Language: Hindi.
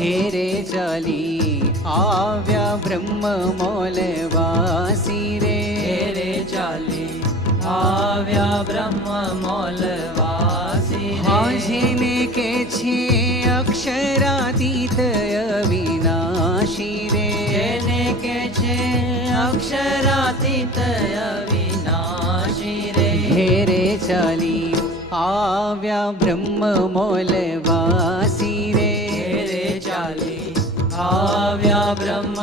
घेरे चाली आव्या ब्रह्म मौलवासी रे। घेरे चाली आव्या ब्रह्म मौलवासी रे। हाँ जेने के छे अक्षरातीत अविनाशी रे। जेने के छे अक्षरातीत अविनाशी रे। घेरे चाली आव्या ब्रह्म मौलवासी रे। घेरे चाली आव्या ब्रह्म